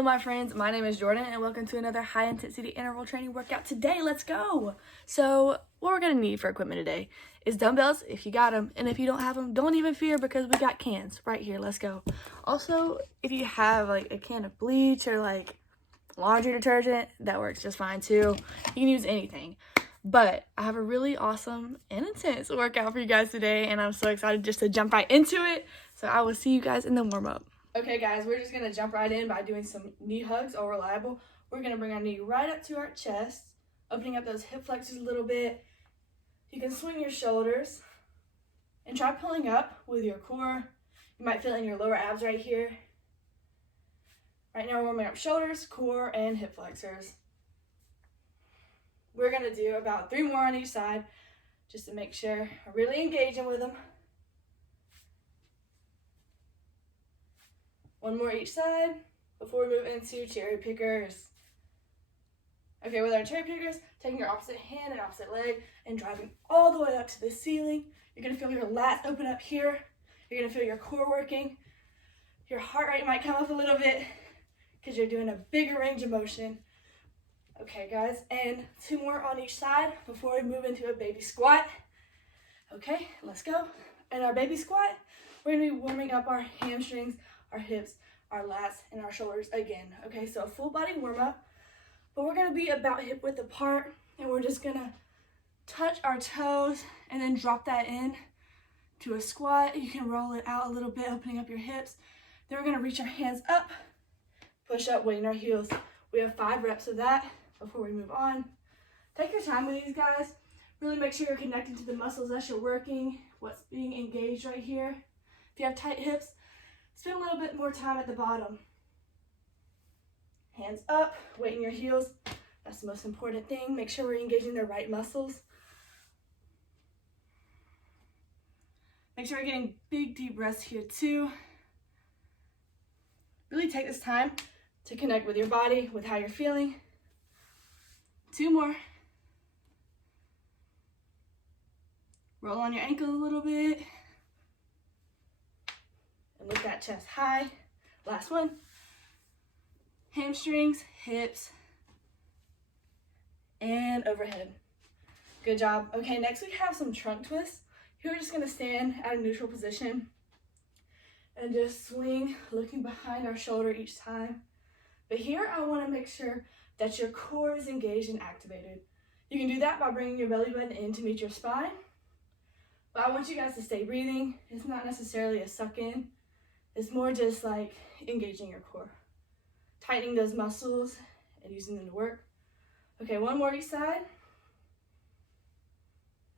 Hello my friends, my name is Jordan and welcome to another high intensity interval training workout. Today, let's go! So what we're going to need for equipment today is dumbbells if you got them, and if you don't have them, don't even fear because we got cans right here. Let's go. Also, if you have like a can of bleach or like laundry detergent, that works just fine too. You can use anything. But I have a really awesome and intense workout for you guys today, and I'm so excited just to jump right into it. So I will see you guys in the warm-up. Okay guys, we're just gonna jump right in by doing some knee hugs or reliable. We're gonna bring our knee right up to our chest, opening up those hip flexors a little bit. You can swing your shoulders and try pulling up with your core. You might feel it in your lower abs right here. Right now we're warming up shoulders, core, and hip flexors. We're gonna do about 3 more on each side just to make sure we're really engaging with them. 1 more each side before we move into cherry pickers. Okay, with our cherry pickers, taking your opposite hand and opposite leg and driving all the way up to the ceiling. You're gonna feel your lats open up here. You're gonna feel your core working. Your heart rate might come up a little bit because you're doing a bigger range of motion. Okay guys, and 2 more on each side before we move into a baby squat. Okay, let's go. In our baby squat, we're gonna be warming up our hamstrings, our hips, our lats, and our shoulders again. Okay, so a full body warm up, but we're gonna be about hip width apart, and we're just gonna touch our toes and then drop that in to a squat. You can roll it out a little bit, opening up your hips. Then we're gonna reach our hands up, push up, weighting our heels. We have 5 reps of that before we move on. Take your time with these guys. Really make sure you're connecting to the muscles that you're working, what's being engaged right here. If you have tight hips, spend a little bit more time at the bottom. Hands up, weighting your heels. That's the most important thing. Make sure we're engaging the right muscles. Make sure we're getting big, deep breaths here too. Really take this time to connect with your body, with how you're feeling. 2 more. Roll on your ankles a little bit. And lift that chest high. Last one. Hamstrings, hips, and overhead. Good job. Okay, next we have some trunk twists. Here we're just gonna stand at a neutral position and just swing, looking behind our shoulder each time. But here I wanna make sure that your core is engaged and activated. You can do that by bringing your belly button in to meet your spine. But I want you guys to stay breathing. It's not necessarily a suck in. It's more just like engaging your core. Tightening those muscles and using them to work. Okay, 1 more each side.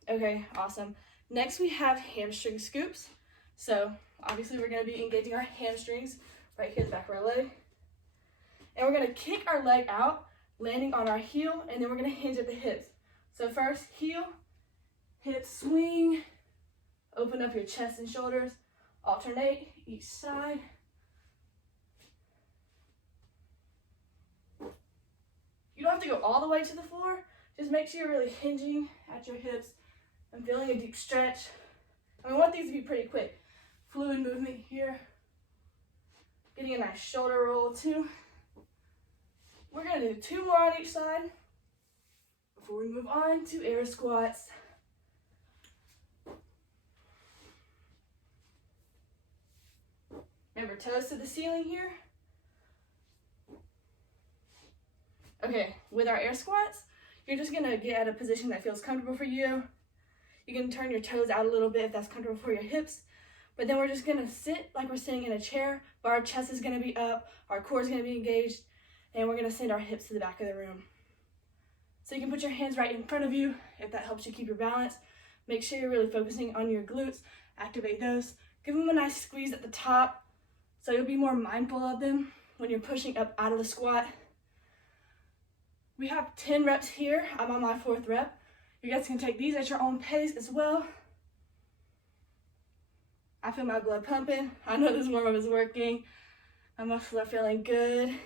Okay, awesome. Next we have hamstring scoops. So obviously we're gonna be engaging our hamstrings right here at the back of our leg. And we're gonna kick our leg out, landing on our heel, and then we're gonna hinge at the hips. So first, heel, hip swing, open up your chest and shoulders, alternate each side. You don't have to go all the way to the floor. Just make sure you're really hinging at your hips and feeling a deep stretch. And we want these to be pretty quick. Fluid movement here. Getting a nice shoulder roll too. We're gonna do 2 more on each side before we move on to air squats. Remember, toes to the ceiling here. Okay, with our air squats, you're just gonna get at a position that feels comfortable for you. You can turn your toes out a little bit if that's comfortable for your hips. But then we're just gonna sit like we're sitting in a chair, but our chest is gonna be up, our core is gonna be engaged, and we're gonna send our hips to the back of the room. So you can put your hands right in front of you if that helps you keep your balance. Make sure you're really focusing on your glutes, activate those. Give them a nice squeeze at the top so you'll be more mindful of them when you're pushing up out of the squat. We have 10 reps here. I'm on my 4th rep. You guys can take these at your own pace as well. I feel my blood pumping. I know this warm-up is working. My muscles are feeling good.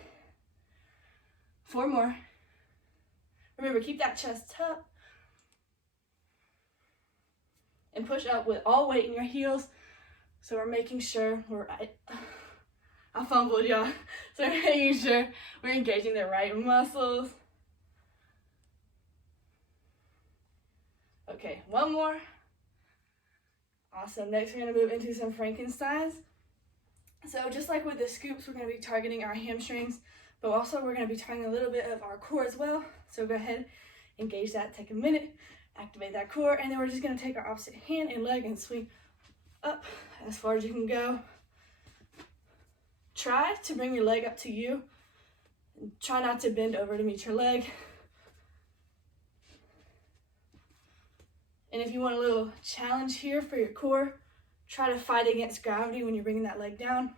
4 more. Remember, keep that chest up. And push up with all weight in your heels. So we're making sure we're I fumbled, y'all. So we're making sure we're engaging the right muscles. Okay, one more. Awesome. Next, we're going to move into some Frankensteins. So just like with the scoops, we're going to be targeting our hamstrings, but also we're going to be targeting a little bit of our core as well. So go ahead, engage that, take a minute, activate that core, and then we're just going to take our opposite hand and leg and swing up as far as you can go. Try to bring your leg up to you. Try not to bend over to meet your leg. And if you want a little challenge here for your core, try to fight against gravity when you're bringing that leg down.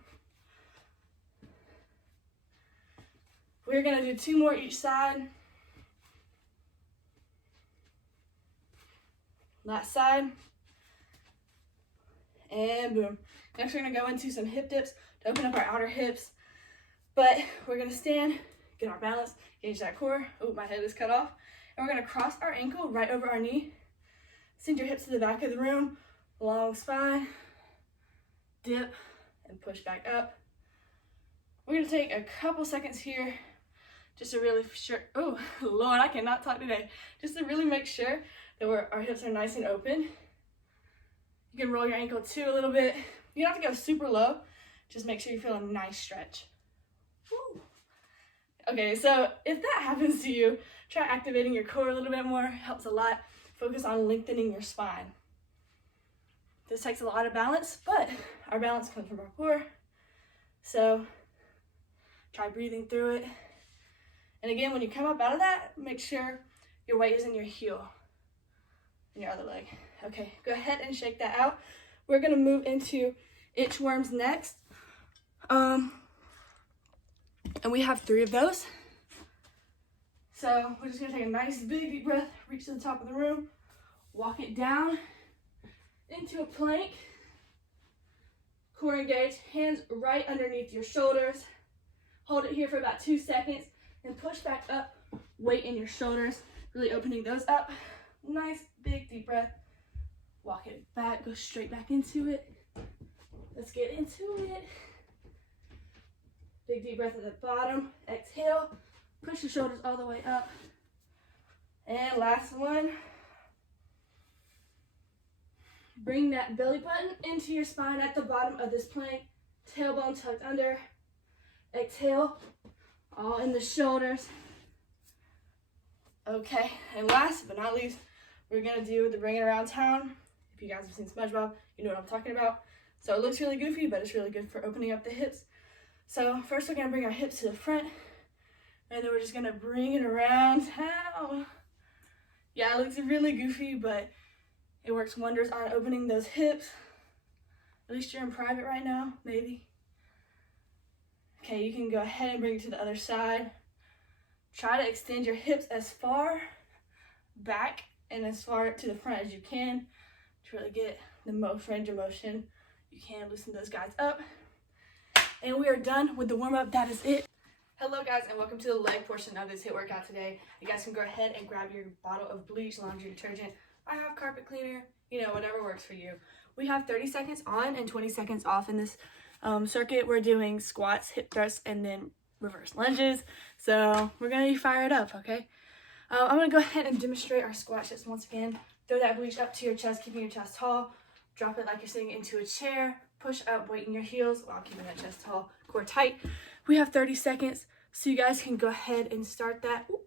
We're going to do 2 more each side. Last side. And boom. Next, we're going to go into some hip dips to open up our outer hips. But we're going to stand, get our balance, engage that core. Oh, my head is cut off. And we're going to cross our ankle right over our knee. Send your hips to the back of the room. Long spine. Dip and push back up. We're going to take a couple seconds here just to really sure. Oh, Lord, I cannot talk today. Just to really make sure that our hips are nice and open. You can roll your ankle too a little bit. You don't have to go super low. Just make sure you feel a nice stretch. Woo. Okay, so if that happens to you, try activating your core a little bit more. Helps a lot. Focus on lengthening your spine. This takes a lot of balance, but our balance comes from our core. So try breathing through it. And again, when you come up out of that, make sure your weight is in your heel and your other leg. Okay, go ahead and shake that out. We're gonna move into inchworms next. And we have 3 of those. So we're just gonna take a nice big deep breath, reach to the top of the room, walk it down into a plank. Core engaged, hands right underneath your shoulders. Hold it here for about 2 seconds and push back up, weight in your shoulders, really opening those up. Nice big deep breath. Walk it back, go straight back into it. Let's get into it. Big deep breath at the bottom. Exhale. Push the shoulders all the way up. And last one. Bring that belly button into your spine at the bottom of this plank. Tailbone tucked under. Exhale. All in the shoulders. Okay, and last but not least, we're going to do the bring it around town. If you guys have seen SpongeBob, you know what I'm talking about. So it looks really goofy, but it's really good for opening up the hips. So first we're going to bring our hips to the front. And then we're just gonna bring it around town. Yeah, it looks really goofy, but it works wonders on opening those hips. At least you're in private right now, maybe. Okay, you can go ahead and bring it to the other side. Try to extend your hips as far back and as far to the front as you can to really get the most range of motion you can. Loosen those guys up. And we are done with the warm-up. That is it. Hello guys, and welcome to the leg portion of this HIIT workout today. You guys can go ahead and grab your bottle of bleach, laundry detergent. I have carpet cleaner, whatever works for you. We have 30 seconds on and 20 seconds off in this circuit. We're doing squats, hip thrusts, and then reverse lunges. So we're gonna be fired up, okay? I'm gonna go ahead and demonstrate our squat just once again. Throw that bleach up to your chest, keeping your chest tall. Drop it like you're sitting into a chair. Push up, weight in your heels while keeping that chest tall, core tight. We have 30 seconds, so you guys can go ahead and start that. Ooh.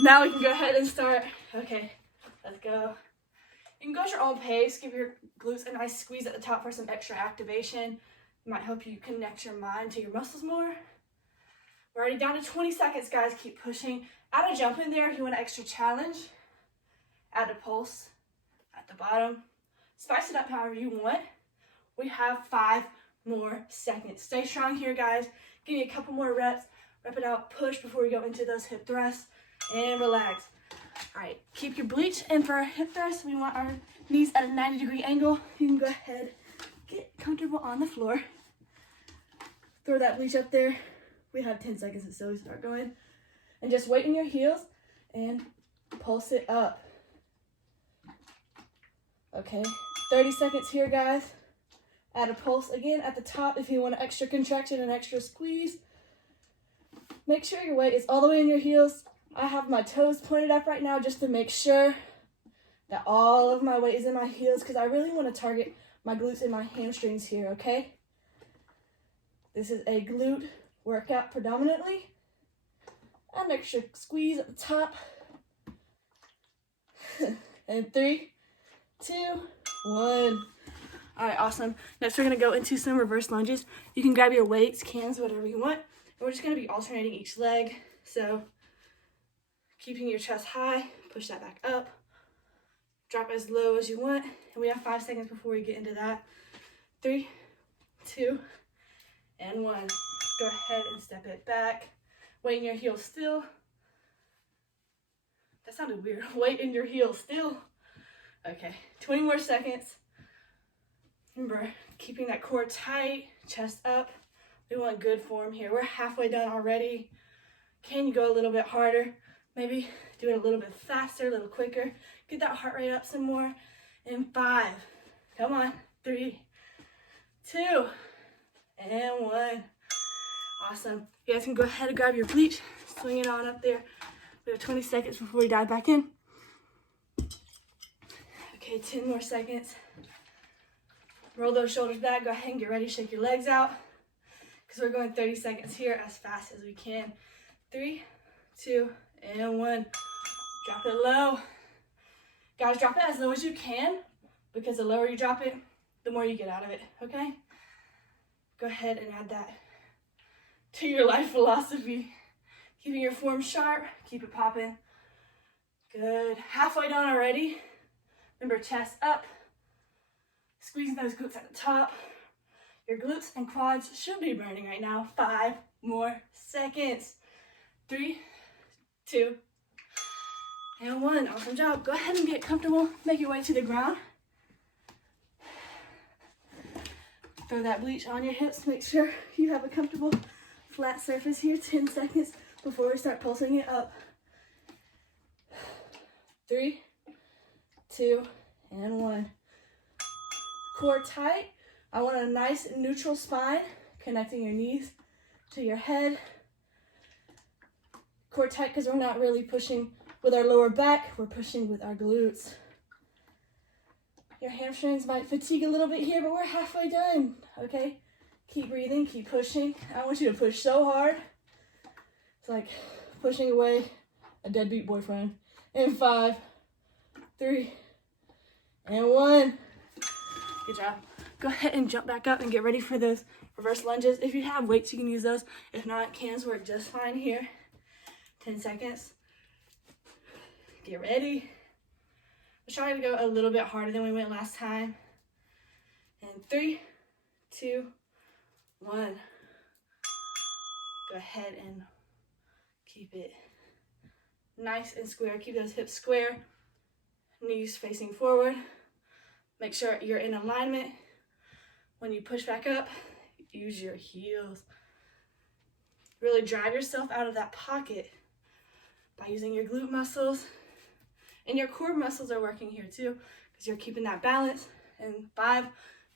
Now we can go ahead and start. Okay, let's go. You can go at your own pace. Give your glutes a nice squeeze at the top for some extra activation. It might help you connect your mind to your muscles more. We're already down to 20 seconds, guys. Keep pushing. Add a jump in there if you want an extra challenge. Add a pulse at the bottom. Spice it up however you want. We have 5 more seconds. Stay strong here, guys. Give me a couple more reps. Rep it out. Push before we go into those hip thrusts. And relax. All right. Keep your bleach. And for our hip thrusts, we want our knees at a 90-degree angle. You can go ahead. Get comfortable on the floor. Throw that bleach up there. We have 10 seconds until we start going. And just weight in your heels and pulse it up. Okay. 30 seconds here, guys. Add a pulse again at the top if you want an extra contraction and extra squeeze. Make sure your weight is all the way in your heels. I have my toes pointed up right now just to make sure that all of my weight is in my heels because I really want to target my glutes and my hamstrings here, okay? This is a glute workout predominantly. Add an extra squeeze at the top. And 3, 2, 1. All right, awesome. Next, we're going to go into some reverse lunges. You can grab your weights, cans, whatever you want. And we're just going to be alternating each leg. So keeping your chest high, push that back up. Drop as low as you want. And we have 5 seconds before we get into that. 3, 2, and 1. Go ahead and step it back. Weight in your heels still. That sounded weird. Weight in your heels still. Okay, 20 more seconds. Remember, keeping that core tight, chest up. We want good form here. We're halfway done already. Can you go a little bit harder? Maybe do it a little bit faster, a little quicker. Get that heart rate up some more. In 5, come on, 3, 2, and 1. Awesome. You guys can go ahead and grab your bleach, swing it on up there. We have 20 seconds before we dive back in. Okay, 10 more seconds. Roll those shoulders back. Go ahead and get ready. Shake your legs out because we're going 30 seconds here as fast as we can. 3, 2, and 1. Drop it low. Guys, drop it as low as you can because the lower you drop it, the more you get out of it, okay? Go ahead and add that to your life philosophy. Keeping your form sharp. Keep it popping. Good. Halfway done already. Remember, chest up. Squeezing those glutes at the top. Your glutes and quads should be burning right now. 5 more seconds. 3, 2, and 1. Awesome job. Go ahead and get comfortable. Make your way to the ground. Throw that bleach on your hips. Make sure you have a comfortable flat surface here. 10 seconds before we start pulsing it up. 3, 2, and 1. Core tight. I want a nice neutral spine, connecting your knees to your head. Core tight because we're not really pushing with our lower back, we're pushing with our glutes. Your hamstrings might fatigue a little bit here, but we're halfway done, okay? Keep breathing, keep pushing. I want you to push so hard. It's like pushing away a deadbeat boyfriend. In 5, 3, and 1. Good job. Go ahead and jump back up and get ready for those reverse lunges. If you have weights, you can use those. If not, cans work just fine here. 10 seconds. Get ready. We're trying to go a little bit harder than we went last time. And 3, 2, 1. Go ahead and keep it nice and square. Keep those hips square. Knees facing forward. Make sure you're in alignment. When you push back up, use your heels. Really drive yourself out of that pocket by using your glute muscles. And your core muscles are working here too because you're keeping that balance. And 5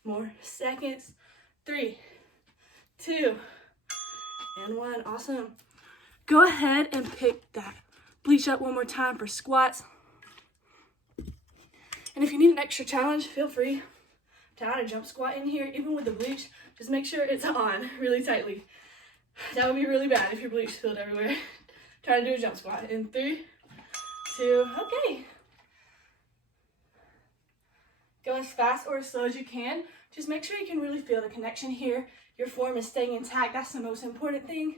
more seconds. 3, 2, and 1. Awesome. Go ahead and pick that bleach up one more time for squats. And if you need an extra challenge, feel free to add a jump squat in here. Even with the bleach, just make sure it's on really tightly. That would be really bad if your bleach spilled everywhere. Try to do a jump squat in 3, 2, okay. Go as fast or as slow as you can. Just make sure you can really feel the connection here. Your form is staying intact. That's the most important thing.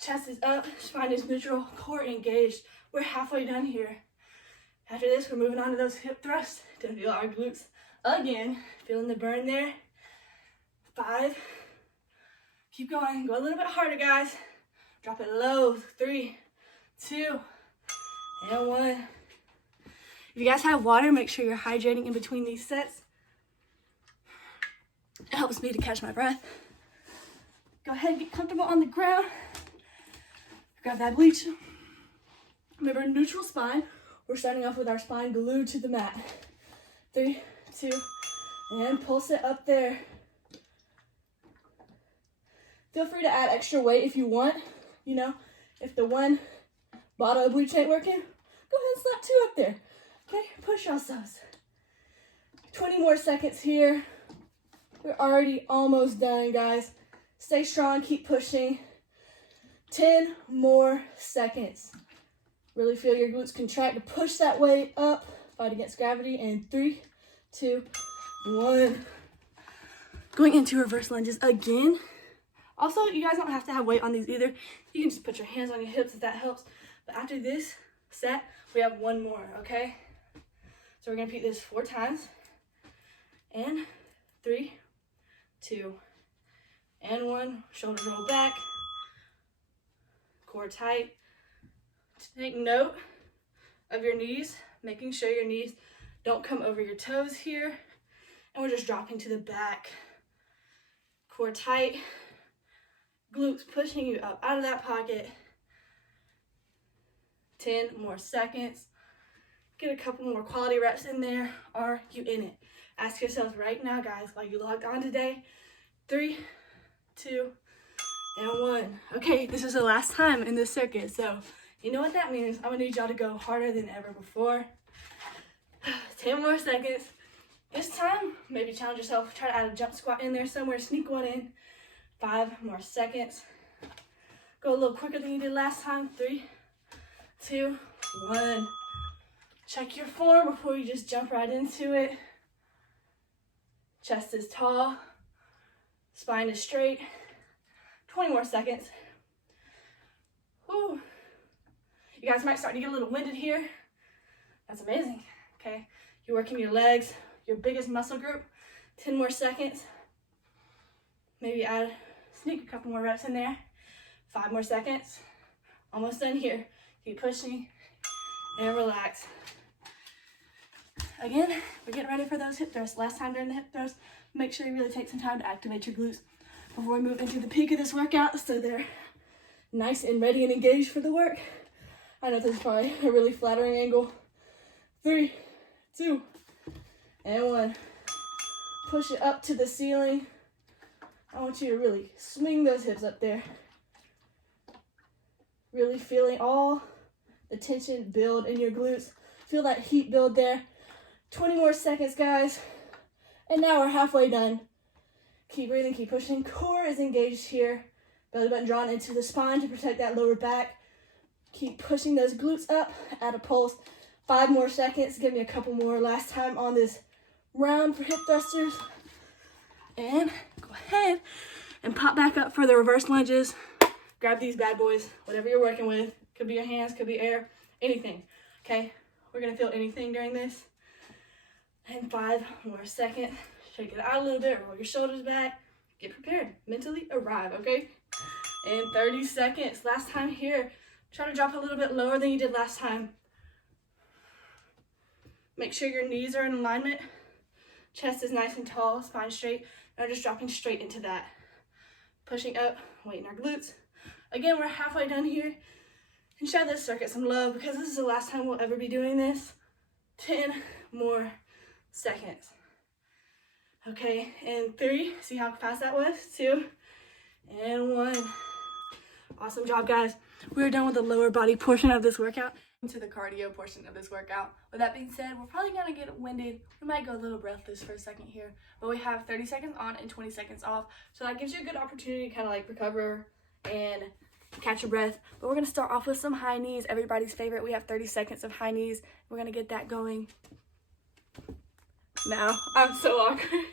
Chest is up, spine is neutral, core engaged. We're halfway done here. After this, we're moving on to those hip thrusts to feel our glutes again. Feeling the burn there. 5. Keep going. Go a little bit harder, guys. Drop it low. 3, 2, and 1. If you guys have water, make sure you're hydrating in between these sets. It helps me to catch my breath. Go ahead and get comfortable on the ground. Grab that bleach. Remember, neutral spine. We're starting off with our spine glued to the mat. 3, 2, And pulse it up there. Feel free to add extra weight if you want. You know, if the one bottle of bleach ain't working, go ahead and slap 2 up there. Okay, push yourselves. 20 more seconds here. We're already almost done, guys. Stay strong, keep pushing. 10 more seconds. Really feel your glutes contract to push that weight up. Fight against gravity in 3, 2, 1. Going into reverse lunges again. Also, you guys don't have to have weight on these either. You can just put your hands on your hips if that helps. But after this set, we have 1 more, okay? So we're gonna repeat this 4 times. And 3, 2, and 1. Shoulders roll back. Core tight. Take note of your knees, making sure your knees don't come over your toes here. And we're just dropping to the back. Core tight. Glutes pushing you up out of that pocket. 10 more seconds. Get a couple more quality reps in there. Are you in it? Ask yourselves right now, guys, while you logged on today. 3, 2, and 1. Okay, this is the last time in this circuit, so you know what that means. I'm gonna need y'all to go harder than ever before. 10 more seconds. This time, maybe challenge yourself. Try to add a jump squat in there somewhere. Sneak one in. 5 more seconds. Go a little quicker than you did last time. 3, 2, 1. Check your form before you just jump right into it. Chest is tall. Spine is straight. 20 more seconds. Whew. You guys might start to get a little winded here. That's amazing, okay? You're working your legs, your biggest muscle group. 10 more seconds. Maybe sneak a couple more reps in there. 5 more seconds. Almost done here. Keep pushing and relax. Again, we're getting ready for those hip thrusts. Last time during the hip thrusts, make sure you really take some time to activate your glutes before we move into the peak of this workout so they're nice and ready and engaged for the work. I know this is probably a really flattering angle. 3, 2, and 1. Push it up to the ceiling. I want you to really swing those hips up there. Really feeling all the tension build in your glutes. Feel that heat build there. 20 more seconds, guys. And now we're halfway done. Keep breathing, keep pushing. Core is engaged here. Belly button drawn into the spine to protect that lower back. Keep pushing those glutes up at a pulse. 5 more seconds. Give me a couple more last time on this round for hip thrusters. And go ahead and pop back up for the reverse lunges. Grab these bad boys, whatever you're working with. Could be your hands, could be air, anything, okay? We're gonna feel anything during this. And 5 more seconds. Shake it out a little bit, roll your shoulders back. Get prepared, mentally arrive, okay? And 30 seconds, last time here. Try to drop a little bit lower than you did last time. Make sure your knees are in alignment. Chest is nice and tall, spine straight. Now just dropping straight into that. Pushing up, weight in our glutes. Again, we're halfway done here. And show this circuit some love because this is the last time we'll ever be doing this. 10 more seconds. Okay, and 3, see how fast that was? 2, and 1. Awesome job, guys. We're done with the lower body portion of this workout. Into the cardio portion of this workout. With that being said, we're probably gonna get winded. We might go a little breathless for a second here, but we have 30 seconds on and 20 seconds off. So that gives you a good opportunity to kind of like recover and catch your breath. But we're gonna start off with some high knees, everybody's favorite. We have 30 seconds of high knees. We're gonna get that going now. I'm so awkward.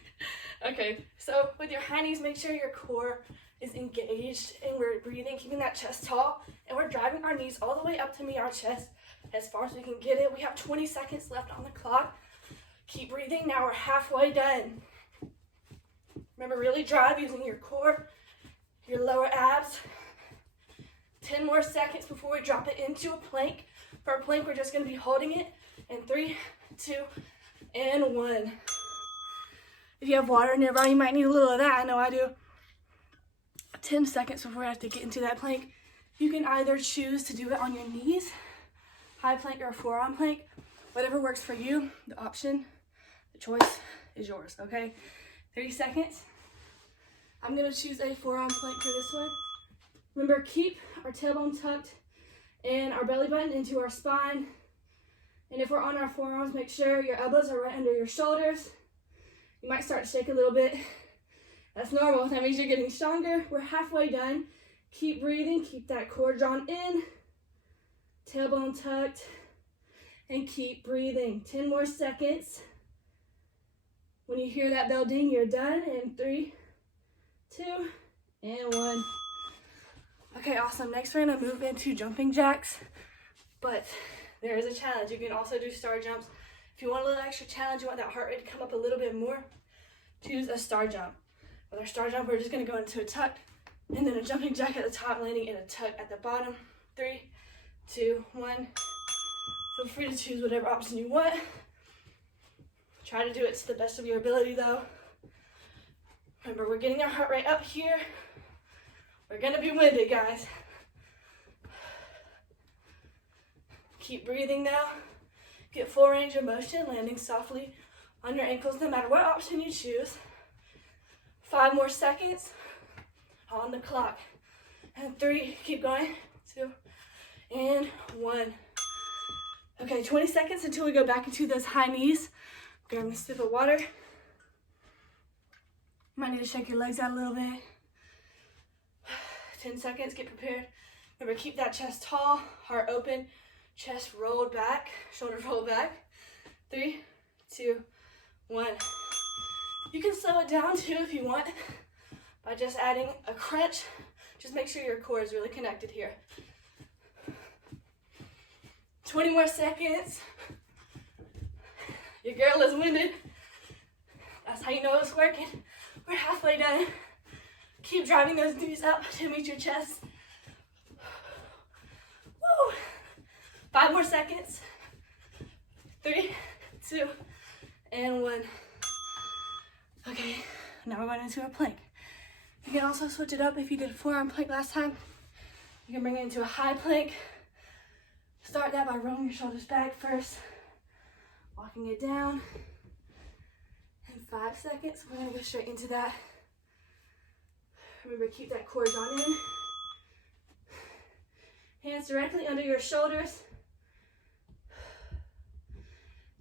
Okay, so with your high knees, make sure your core is engaged and we're breathing, keeping that chest tall, and we're driving our knees all the way up to meet our chest as far as we can get it. We have 20 seconds left on the clock. Keep breathing. Now we're halfway done. Remember, really drive using your core, your lower abs. 10 more seconds before we drop it into a plank. For a plank, we're just going to be holding it in 3, 2, and 1. If you have water nearby, you might need a little of that. I know I do. 10 seconds before we have to get into that plank. You can either choose to do it on your knees, high plank or forearm plank, whatever works for you. The option, the choice is yours, okay? 30 seconds. I'm gonna choose a forearm plank for this one. Remember, keep our tailbone tucked and our belly button into our spine. And if we're on our forearms, make sure your elbows are right under your shoulders. You might start to shake a little bit. That's normal. That means you're getting stronger. We're halfway done. Keep breathing. Keep that core drawn in. Tailbone tucked. And keep breathing. 10 more seconds. When you hear that bell ding, you're done. In 3, 2, and 1. Okay, awesome. Next, we're gonna move into jumping jacks. But there is a challenge. You can also do star jumps. If you want a little extra challenge, you want that heart rate to come up a little bit more, choose a star jump. With our star jump, we're just gonna go into a tuck, and then a jumping jack at the top, landing in a tuck at the bottom. 3, 2, 1. Feel free to choose whatever option you want. Try to do it to the best of your ability though. Remember, we're getting our heart rate up here. We're gonna be winded, guys. Keep breathing now. Get full range of motion, landing softly on your ankles no matter what option you choose. 5 more seconds on the clock. And 3, keep going. 2, and 1. Okay, 20 seconds until we go back into those high knees. Grab a sip of water. Might need to shake your legs out a little bit. 10 seconds, get prepared. Remember, keep that chest tall, heart open, chest rolled back, shoulders rolled back. 3, 2, 1. You can slow it down too if you want by just adding a crunch. Just make sure your core is really connected here. 20 more seconds. Your girl is winded. That's how you know it's working. We're halfway done. Keep driving those knees up to meet your chest. Woo! 5 more seconds. 3, 2, and 1. Okay, now we're going into a plank. You can also switch it up if you did a forearm plank last time. You can bring it into a high plank. Start that by rolling your shoulders back first, walking it down. In 5 seconds, we're gonna go straight into that. Remember, keep that core drawn in. Hands directly under your shoulders.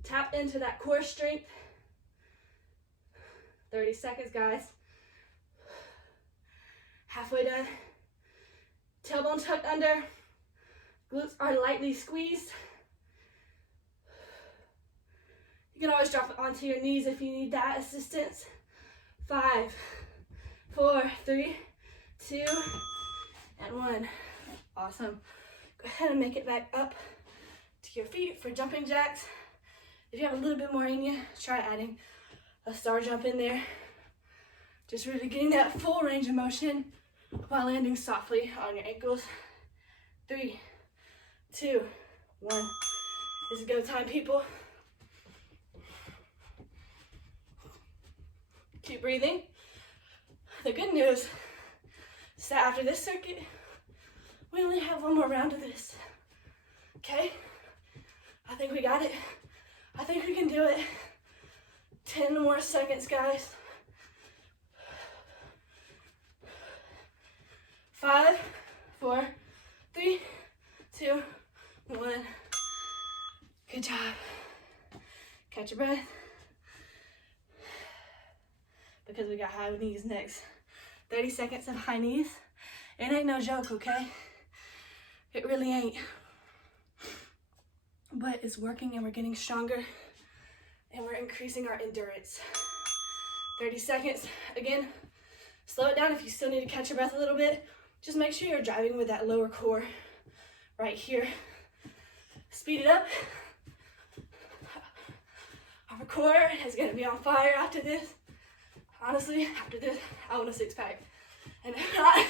Tap into that core strength. 30 seconds, guys. Halfway done. Tailbone tucked under. Glutes are lightly squeezed. You can always drop it onto your knees if you need that assistance. 5, 4, 3, 2, and 1. Awesome. Go ahead and make it back up to your feet for jumping jacks. If you have a little bit more in you, try adding a star jump in there. Just really getting that full range of motion while landing softly on your ankles. 3, 2, 1. It's go time, people. Keep breathing. The good news is that after this circuit, we only have 1 more round of this. Okay? I think we got it. I think we can do it. 10 more seconds, guys. 5, 4, 3, 2, 1. Good job. Catch your breath. Because we got high knees next. 30 seconds of high knees. It ain't no joke, okay? It really ain't. But it's working and we're getting stronger and we're increasing our endurance. 30 seconds. Again, slow it down if you still need to catch your breath a little bit. Just make sure you're driving with that lower core right here. Speed it up. Our core is gonna be on fire after this. Honestly, after this, I want a 6-pack. And if not,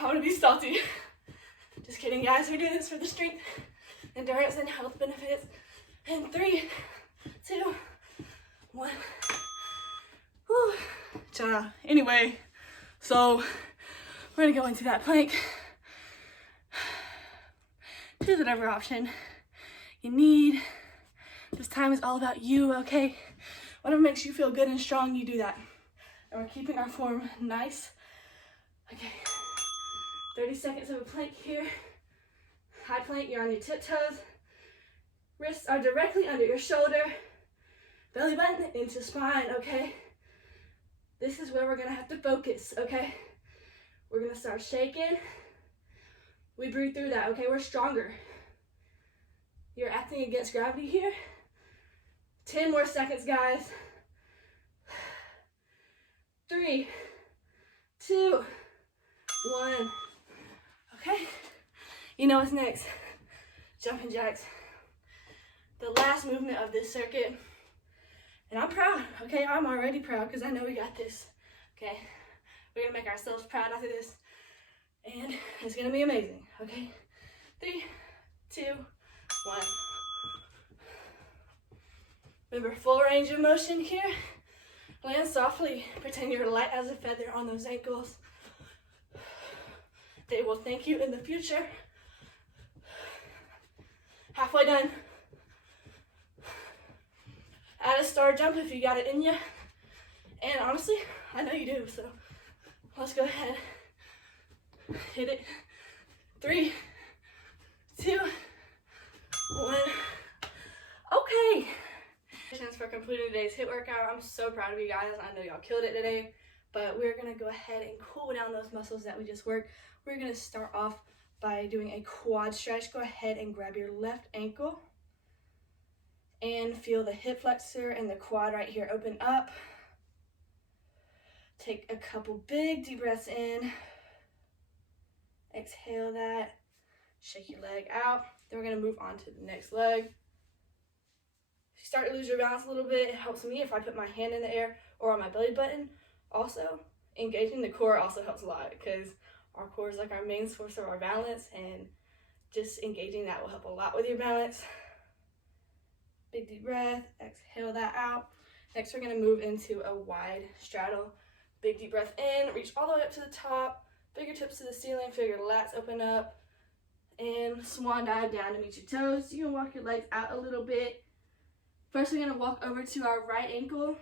I want to be salty. Just kidding, guys. We're doing this for the strength, endurance, and health benefits. And 3, 2, 1. Whew. Anyway, so we're going to go into that plank. Choose whatever option you need. This time is all about you, okay? Whatever makes you feel good and strong, you do that. And we're keeping our form nice. Okay, 30 seconds of a plank here. High plank, you're on your tiptoes. Wrists are directly under your shoulder. Belly button into spine, okay? This is where we're gonna have to focus, okay? We're gonna start shaking. We breathe through that, okay? We're stronger. You're acting against gravity here. 10 more seconds, guys. 3, 2, 1. Okay, you know what's next. Jumping jacks. The last movement of this circuit. And I'm proud, okay? I'm already proud because I know we got this, okay? We're gonna make ourselves proud after this. And it's gonna be amazing, okay? 3, 2, 1. Remember, full range of motion here. Land softly. Pretend you're light as a feather on those ankles. They will thank you in the future. Halfway done. Add a star jump if you got it in you. And honestly, I know you do, so let's go ahead. Hit it. 3, 2, 1. Okay. Congratulations for completing today's HIIT workout. I'm so proud of you guys. I know y'all killed it today, but we're gonna go ahead and cool down those muscles that we just worked. We're gonna start off by doing a quad stretch. Go ahead and grab your left ankle and feel the hip flexor and the quad right here open up. Take a couple big deep breaths in. Exhale that. Shake your leg out. Then we're gonna move on to the next leg. If you start to lose your balance a little bit, it helps me if I put my hand in the air or on my belly button. Also, engaging the core also helps a lot because our core is like our main source of our balance, and just engaging that will help a lot with your balance. Big deep breath, exhale that out. Next, we're gonna move into a wide straddle. Big deep breath in, reach all the way up to the top, fingertips to the ceiling, feel your lats open up, and swan dive down to meet your toes. You can walk your legs out a little bit. First, we're gonna walk over to our right ankle.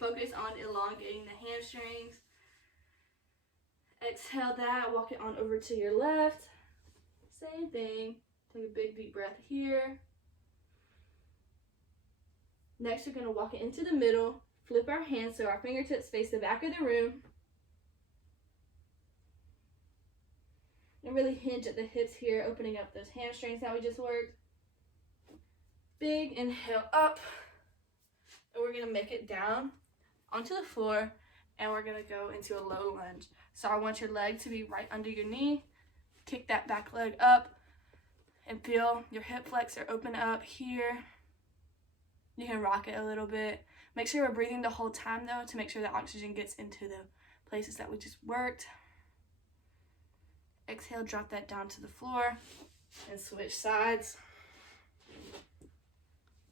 Focus on elongating the hamstrings. Exhale that, walk it on over to your left. Same thing, take a big deep breath here. Next, we're gonna walk it into the middle, flip our hands so our fingertips face the back of the room. And really hinge at the hips here, opening up those hamstrings that we just worked. Big inhale up, and we're gonna make it down onto the floor, and we're gonna go into a low lunge. So I want your leg to be right under your knee. Kick that back leg up and feel your hip flexor open up here. You can rock it a little bit. Make sure we're breathing the whole time though, to make sure the oxygen gets into the places that we just worked. Exhale, drop that down to the floor and switch sides.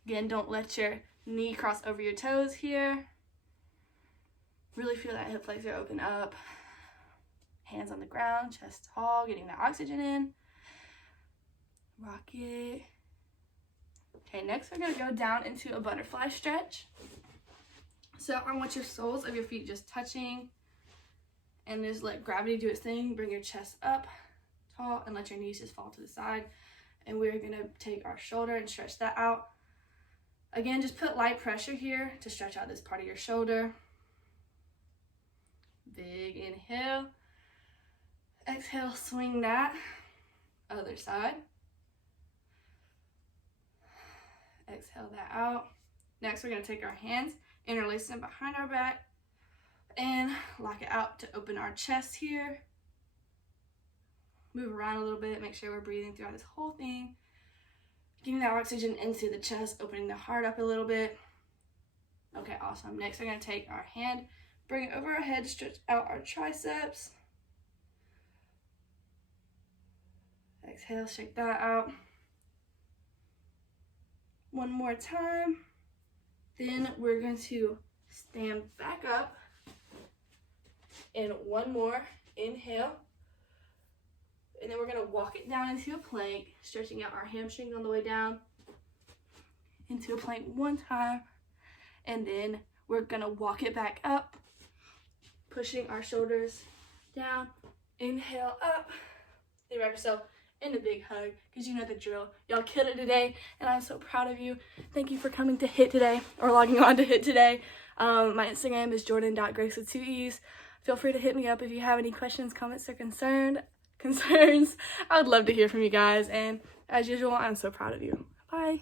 Again, don't let your knee cross over your toes here. Really feel that hip flexor open up. Hands on the ground, chest tall, getting that oxygen in. Rock it. Okay, next we're gonna go down into a butterfly stretch. So I want your soles of your feet just touching, and just let gravity do its thing. Bring your chest up tall and let your knees just fall to the side. And we're gonna take our shoulder and stretch that out. Again, just put light pressure here to stretch out this part of your shoulder. Big inhale. Exhale, swing that. Other side. Exhale that out. Next, we're gonna take our hands, interlace them behind our back, and lock it out to open our chest here. Move around a little bit, make sure we're breathing throughout this whole thing. Getting that oxygen into the chest, opening the heart up a little bit. Okay, awesome. Next, we're gonna take our hand, bring it over our head, stretch out our triceps. Exhale, shake that out. One more time. Then we're going to stand back up. And one more inhale. And then we're gonna walk it down into a plank, stretching out our hamstrings on the way down. Into a plank one time. and then we're gonna walk it back up, pushing our shoulders down. Inhale up, then wrap yourself in a big hug, because you know the drill. Y'all killed it today, and I'm so proud of you. Thank you for coming to HIIT today, or logging on to HIIT today. My Instagram is jordan.grace with 2 E's. Feel free to hit me up if you have any questions, comments, or concerns. I would love to hear from you guys, and as usual, I'm so proud of you. Bye.